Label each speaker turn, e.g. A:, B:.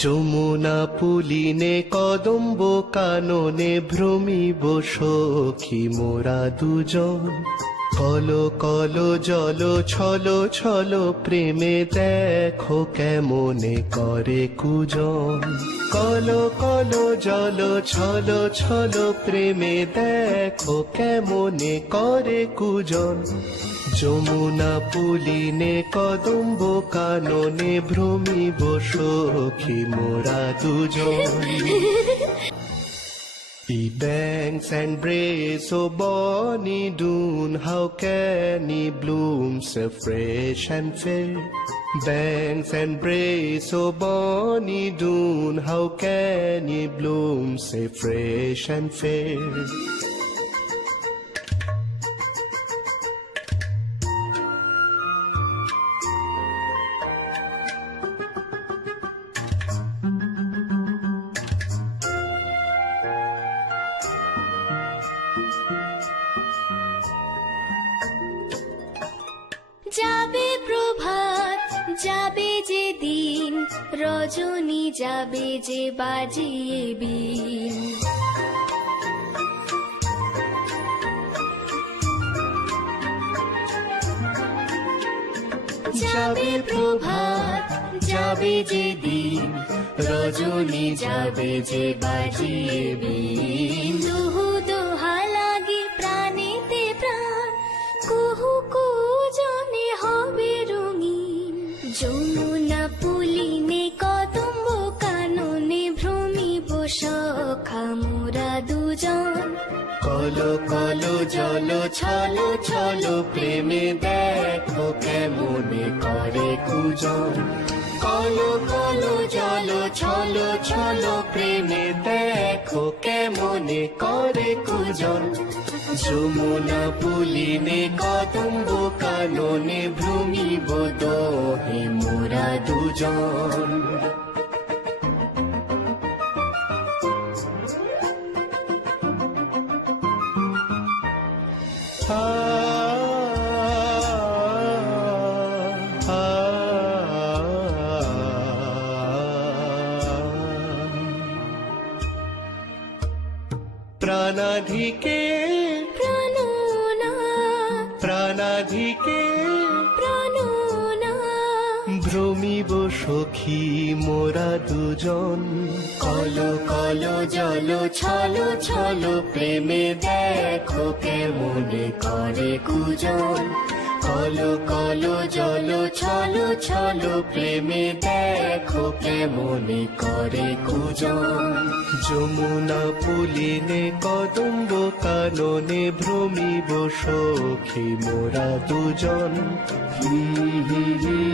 A: যমুনা পুলিনে কদম্ব কাননে ভ্রমিব সখী মোরা দুজন। কল কল, জল, ছল ছল, প্রেমে দেখো কেমনে করে কুজন। কল কল, জল, ছল ছল, প্রেমে দেখো কেমনে করে কুজন। যমুনা পুলিনে কদম্ব কাননে ভ্রমিব সখী মোরা দুজন। He banks and braids so bonny doon, how can he bloom so fresh and fair? Banks and braids so bonny doon, how can he bloom so fresh and fair?
B: যাবে যে দিন, রজনী যাবে যে বাজিয়ে বিন যাবে প্রভাত, যাবে যে দিন, রজনী যাবে যে বাজিয়ে বিন
A: কল কল, জল, ছল ছল, প্রেমে দেখো কেমনে করে কুজন। কলো কলো, জলো, ছল ছল, প্রেমে দেখো কেমনে করে কুজন। যমুনা পুলিনে কদম্ব কাননে ভ্রমিব দোহে মোরা দুজন। প্রাণাধিকে
B: প্রাণনা
A: প্রাণাধিকে
B: প্রাণনা
A: ভ্রমিব সখী মোরা দুজন কল কল জল ছল ছল প্রেমে দেখো কেমনে করে কুজন। কলো কলো জল ছলো ছলো প্রেমে দেখো কেমনে করে কুজন। যমুনা পুলিনে কদম্ব কাননে ভ্রমিব সখী মোরা দুজন। হি হি হি